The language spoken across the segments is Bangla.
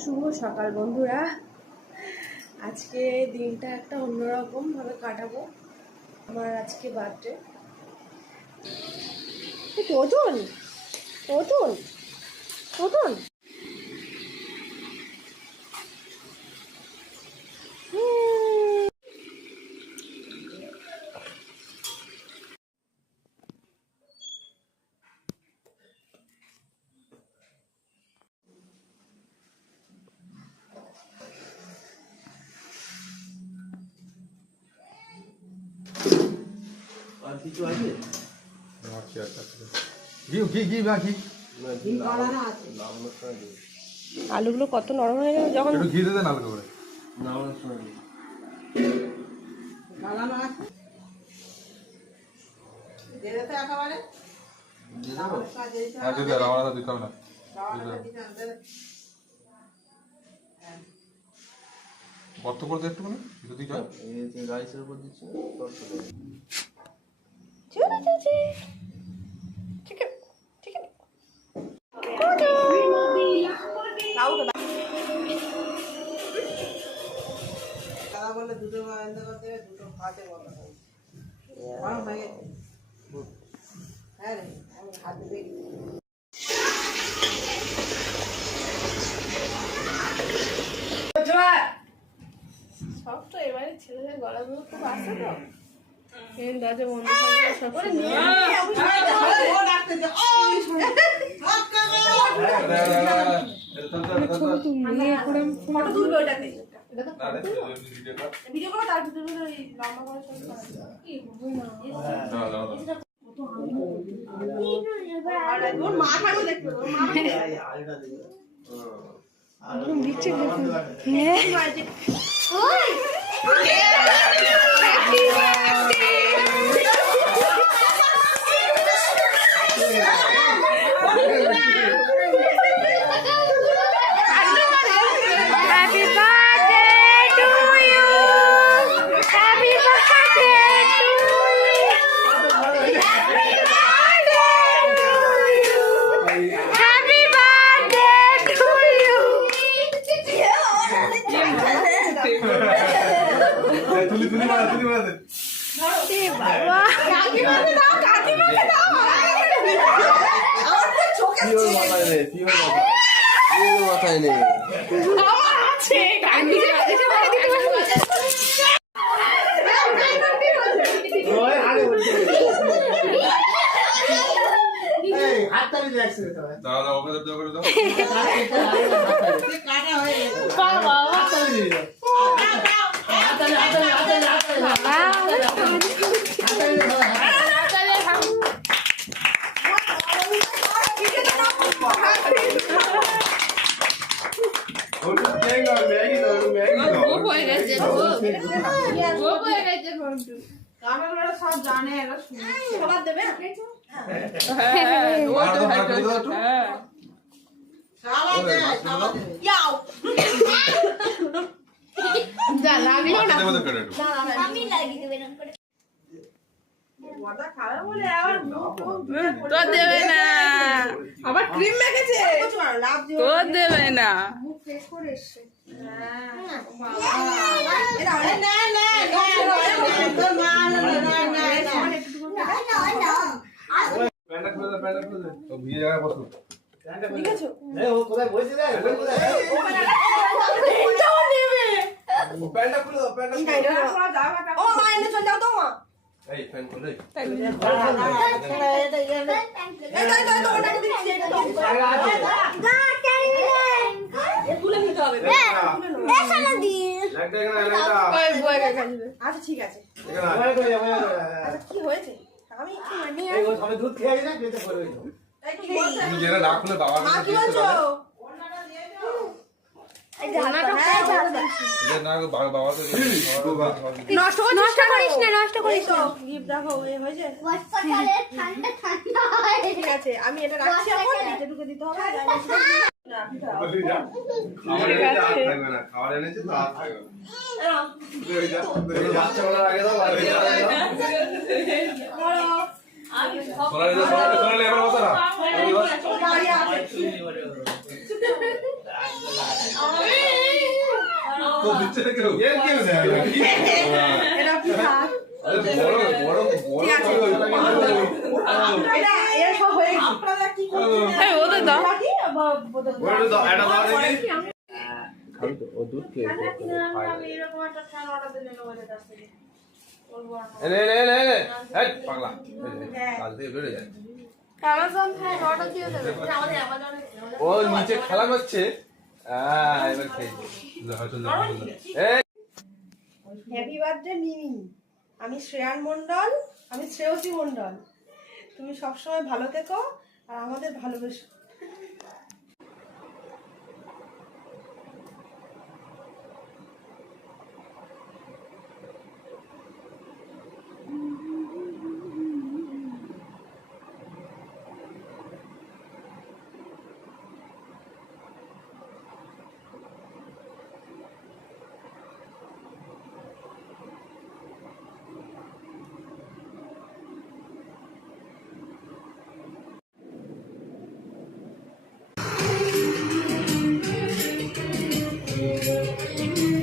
শুভ সকাল বন্ধুরা। আজকে দিনটা একটা অন্যরকম ভাবে কাটাবো। আমার আজকে বার্থডে। ওজন ওজন ওজন কিছু আছে আলুগুলো কত নরম হয়ে গেল যখন একটু ঘি দিয়ে দেন হালকা করে। হ্যাঁ দিতে হবে, আমার দিতে হবে না। কত করতে একটুখানি যদি যায় রাইসের উপর দিচ্ছি বলে দুটো করতে দুটো ভাতে বলা হয় হ্যাঁ রে আমি হাতে দেখি সব তো এবারে ছেলেদের গলাগুলো খুব আসে তো দরজা বন্ধ সব ভিডিও করো তার ভিতরে লম্বা করে মাথাটা দেখতে দিচ্ছে মাথায় নেই দাদা ওকে দেওয়া করে দাও। সব জানে সবার দেবে তোর দেবে না, আবার ক্রিম মেখেছে তোর দেবে না। আচ্ছা ঠিক আছে কি হয়েছে আমি দুধ খেয়ে না খেতে পারবে ঠিক আছে আমি এটা রাখছি এখন ঢুকে দিতে হবে খাবার এনেছি তো তো দিচ্ছে না কেউ এর কেউ দেয় না। এটা কি থাক আরে বড় বড় বড় ঠিক আছে। এটা এর সব হয়ে গেছে আপনারা কি এই ওদের দাও কি ওটা দাও, এটা দাও দেখি। খাবি তো ও দুধ খেয়ে আমি এরকম একটা ফ্যান অর্ডার দিলে ওদের কাছ থেকে বলবো না এনে এই পাগলা কাল থেকে বেড়ে যায় অ্যামাজন ফ্যান অর্ডার দিয়ে দেবে আমাদের অ্যামাজনে ও নিচে খেলা করছে এবার খেয়েছে এই হ্যাপি বার্থডে মিমি আমি শ্রেয়ান মণ্ডল আমি শ্রেয়সী মণ্ডল তুমি সবসময় ভালো থেকো আর আমাদের ভালোবেসো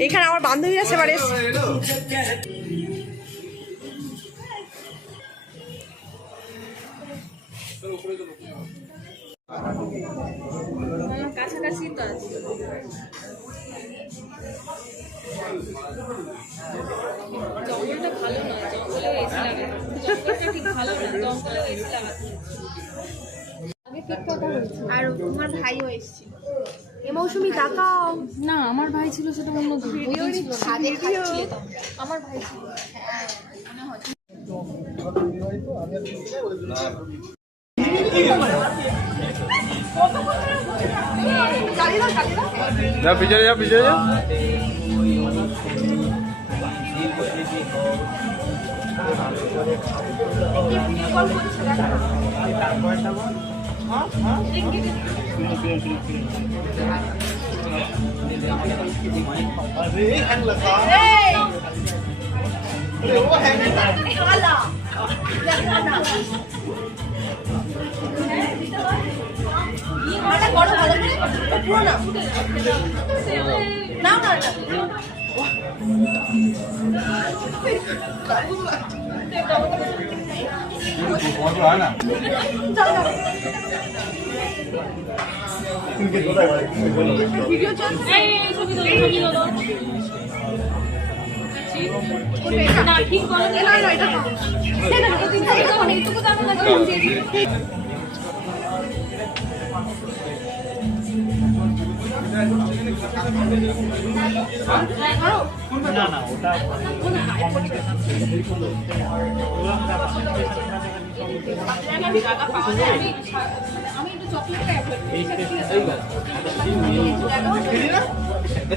এখানে আমার বান্ধবীরা সেবার এসছে কাছাকাছি তো আছে জঙ্গলটা ভালো না জঙ্গলেও এসি লাগে জঙ্গলটা ঠিক ভালো না জঙ্গলেও এসি লাগাতে আর তোমার ভাইও এসছে এ মৌসুমি তাকাও না আমার ভাই ছিল সেটা অন্য ভিডিও ছাদে খাচ্ছিলে তো আমার ভাই ছিল যা পিছনে যা পিছনে যা अरे हैंग लगा अरे वो हैंग लगा না ভিডিও চলছে এই ছবি দাও না ঠিক বলো না না এটা তো এটা তো অনেকটুকু দাম লাগে ना ना ওটা আমি একটু চকলেটটা অ্যাড করি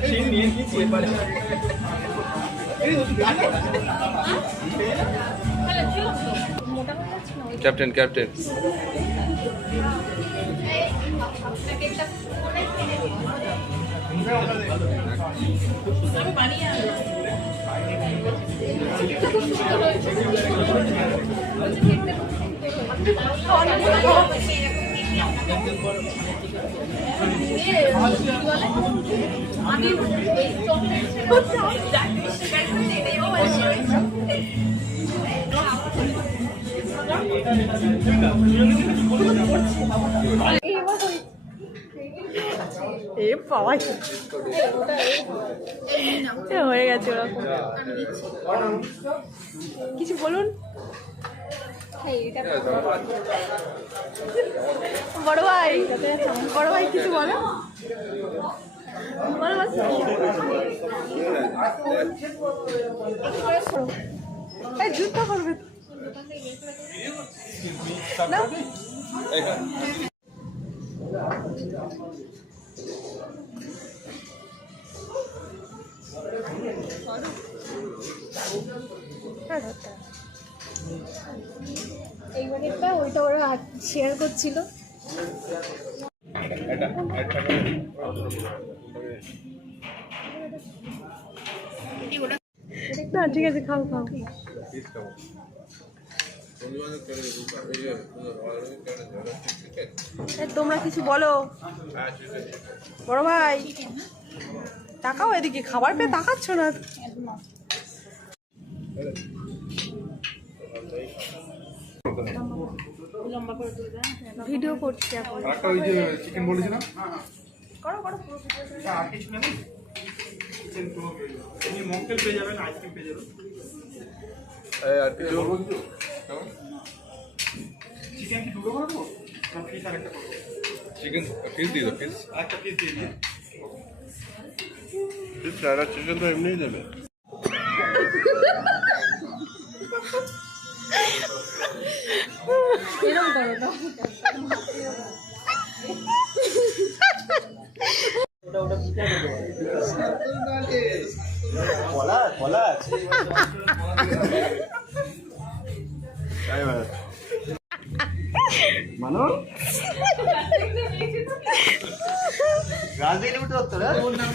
চিনি নিয়ে নিয়েছি এবারে ক্যাপ্টেন ক্যাপ্টেন আমি বানিয়ে এ পাওয়া হয়ে গেছে ওরকম কিছু বলুন বড় ভাই কিছু বলো বলো যুদ্ধ করবে না এই মিনিটটা ওইটা ওরা শেয়ার করছিল না ঠিক আছে খাও খাও তোমরা কিছু বলো বড় ভাই তাকাও এদিকে, খাবার পেয়ে তাকাচ্ছ না। ভিডিও করছি এখন। একটা ওই যে চিকেন বলেছিলাম করো করো। আর কিছু নেই চিকেন তো এমনি মকটেল পেয়ে যাবেন, আইসক্রিম পেয়ে যাবেন। আর কিছু বলবো কিছু চিকেন কি দুটো করে দেবো না ফিস আর একটা করবো? চিকেন পিস দিয়ে দাও পিস একটা পিস দিয়ে দিন। ফ্রাইড রাইস চিকেন তো এমনিই দেবে এরকম করো না। কলা আছে মানো রাজনীতি উঠে হতো না।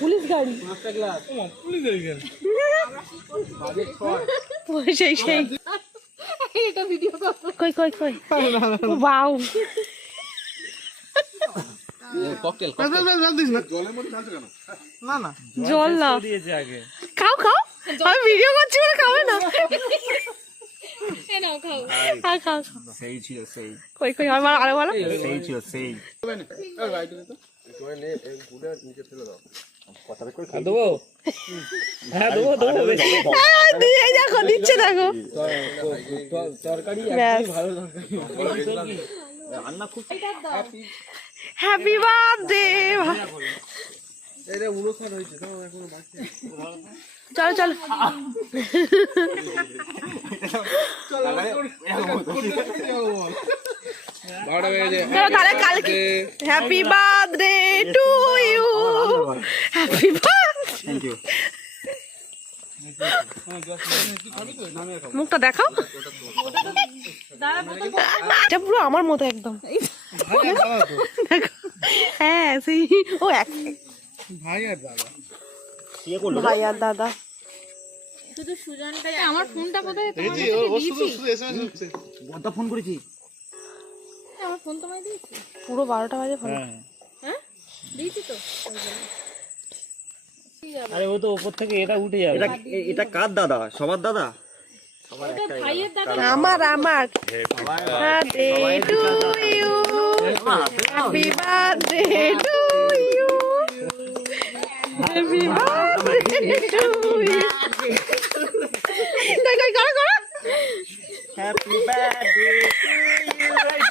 পুলিশ গাড়ি, সেই সেই এটা ভিডিও করো। কই কই কই বাউ জলের মধ্যে ঢালছো কেন জল না দিয়েছে আগে। খাও খাও, আমি ভিডিও করছি বলে খাবে না। এই নাও খাও। খাও খাও সেই ছিল সেই, কই কই আমার আরো ভালো। সেই ছিল সেই। দেবো হ্যাঁ দেবো দেবো এই দেখো দিচ্ছে দেখো। তরকারি ব্যাস। ভালো তরকারি রান্না খুব হ্যাপি বার্থডে। এটা 59 হয়েছে তো এখনো বাকি চলো চলো চলো তাহলে কালকে। Happy birthday to you, happy birthday. Thank you. মুখটা দেখাও, এটা পুরো আমার মতো একদম। দেখো। হ্যাঁ সেই ও এক ভাই আর দাদা ভাই আর দাদা। শুধু সুজনটাই। আমার ফোনটা কোথায়? ও শুধু এসএমএস হচ্ছে বড়দা ফোন করেছি। আমার ফোন তোমায় দিয়েছি? পুরো 12টা বাজে ফোন। হ্যাঁ দিয়েছি তো। আরে ও তো উপর থেকে এটা উঠে যাবে। এটা এটা কার দাদা? সবার দাদা? ওটা ভাইয়ের দাদা। আমার আমার birthday to you, happy birthday to you, happy birthday to you. কই কই করো করো। হ্যাপি বার্থডে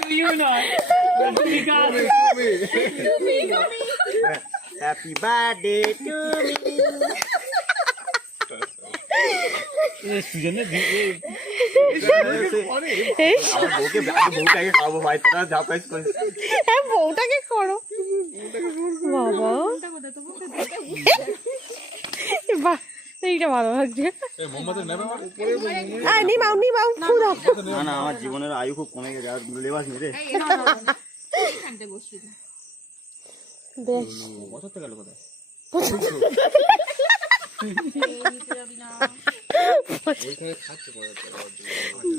টু ইউ নয়, ঠিক আছে। Happy birthday to me. সুজনে এই বউটাকে খাবো ভাই, তোরা যা পাইস করিস। হ্যাঁ বউটাকে করো বাবা। বাহ এইটা ভালো লাগছে। এই মোহাম্মদের নেবে নিমাও নিমাও ফুল দাও। না না, আমার জীবনের আয়ু খুব কমে গেছে, আর লেবাস নেই রে। এখানটা বসিয়ে দাও। বেশ বসাতে গেল কোথায়?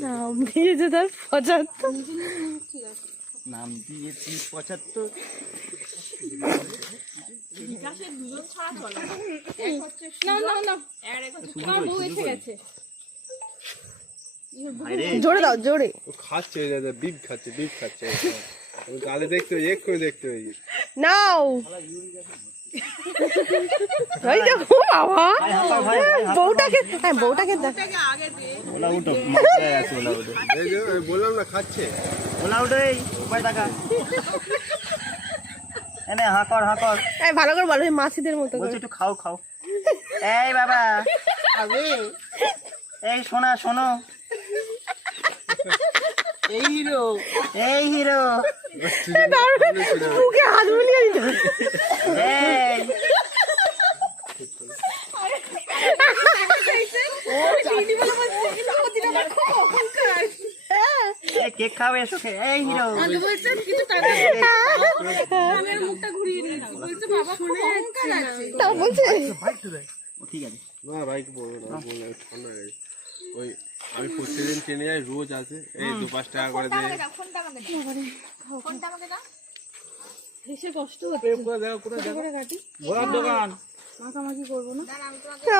নাম দিয়েছে তার 75। নাম দিয়েছি 75। বিকাশের দুজন ছাড়া চলে না। এক হচ্ছে না না না, আর এক হচ্ছে তোমার বউ এসে গেছে। জোরে দাও জোরে। ও খাচ্ছে দাদা, বিগ খাচ্ছে ও গালে দেখতে হয়, এক করে দেখতে হয়। নাও ওই দেখো বাবা বউটাকে, হ্যাঁ বউটাকে দেখ। ওলা উঠো, মাথায় আছে ওলা উঠো। এই যে বললাম না খাচ্ছে। ওলা উঠো, এই উপরে টাকা এনে হাকর হাকর। এই ভালো করে বলো, মাছিদের মতো বলছি করে। একটু খাও খাও। এই বাবা, এই শোনা শোনো, এই হিরো, এই হিরো, মুখে হাত বুলিয়ে দিতে হবে। এই ও চিনি বলে কেক খাবে এসো এই হিরো আগে বলছে কিছু টাকা আমি আর মুখটা ঘুরিয়ে নিয়েছি বলছে বাবা খুব অহংকার আছে তাও বলছে ও ঠিক আছে না ভাইকে বলবো না বললে ঠান্ডা হয়ে গেছে। ওই আমি প্রতিদিন ট্রেনে যাই, রোজ আসে, এই 2-5 টাকা করে দেয়। ফোনটা আমাকে দাও এসে কষ্ট হচ্ছে করে কাটি ঘোড়ার দোকান মাখামাখি করবো না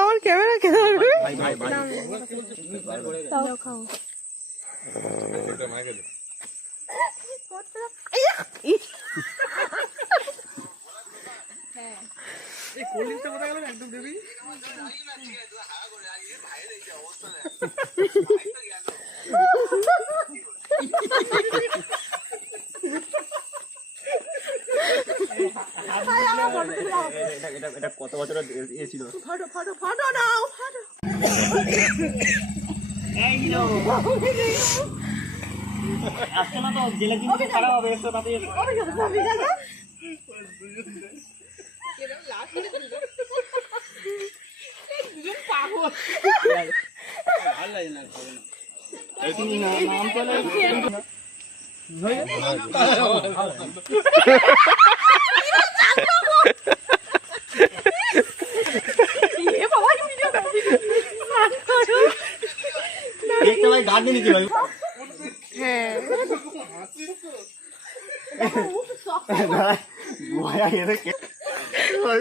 আমার ক্যামেরা কে ধরবে? ভাই ভাই ভাই তাও খাও এটা মাইকে দে। এই কোল্ড ড্রিঙ্কসটা কোথায় গেল একদম দেবি এটা কত বছরের ইয়ে ছিল ফটো নাও, ফটো। এই হিরো আসছে না তো জেলে দিন খারাপ হবে এসো তাতে এসো ভালো লাগে না, খাবে না। তুমি নাম চলে দেখতে ভাই গার্ড নিয়েছি ভাই হ্যাঁ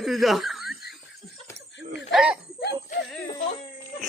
তুই যা